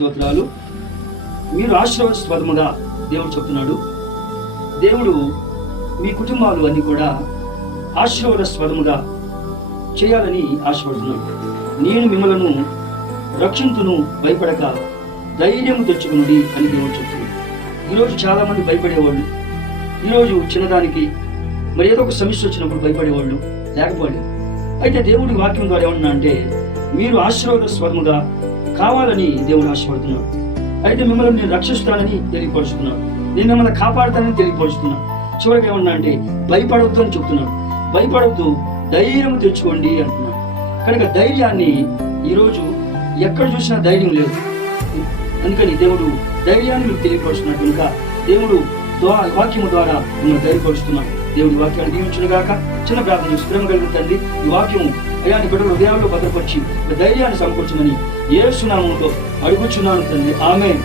స్తోత్రాలు. మీరు ఆశీర్వాదముగా దేవుడు చెప్తున్నాడు. దేవుడు మీ కుటుంబాలు అన్ని కూడా ఆశీర్వాదముగా చేయాలని ఆశపడుతున్నాడు. నేను మిమ్మలను రక్షింతును, భయపడక ధైర్యం తెచ్చుకున్నది అని దేవుడు చెప్తున్నాడు. ఈరోజు చాలా మంది భయపడేవాళ్ళు, ఈరోజు చిన్నదానికి మరి ఏదో ఒక సమస్య వచ్చినప్పుడు భయపడేవాళ్ళు లేకపోలేదు. అయితే దేవుడి వాక్యం ద్వారా ఏమన్నా అంటే మీరు ఆశీర్వాదముగా కావాలని దేవుడు ఆశపడుతున్నాడు. అయితే మిమ్మల్ని నేను రక్షిస్తానని తెలియపరుస్తున్నాడు, నేను మిమ్మల్ని కాపాడుతానని తెలియపరుస్తున్నాను. చివరికి ఏమన్నా అంటే భయపడవద్దు అని చెప్తున్నాడు. భయపడవద్దు, ధైర్యం తెచ్చుకోండి అంటున్నాడు. కనుక ధైర్యాన్ని ఈరోజు ఎక్కడ చూసినా ధైర్యం లేదు. అందుకని దేవుడు ధైర్యాన్ని మీకు తెలియపరుస్తున్నాడు. కనుక దేవుడు వాక్యము ద్వారా మిమ్మల్ని ధైర్యపరుస్తున్నాడు. దేవుడి వాక్యాన్ని దీవించును గాక. చిన్న ప్రార్థన చేసి ప్రేమ కలిగిన తండ్రి, ఈ వాక్యం అయా నీ బిడ్డల హృదయాల్లో భద్రపరిచి ధైర్యాన్ని సమకూర్చమని యేసు నామములో అడుగుచున్నాను తండ్రి. ఆమేన్.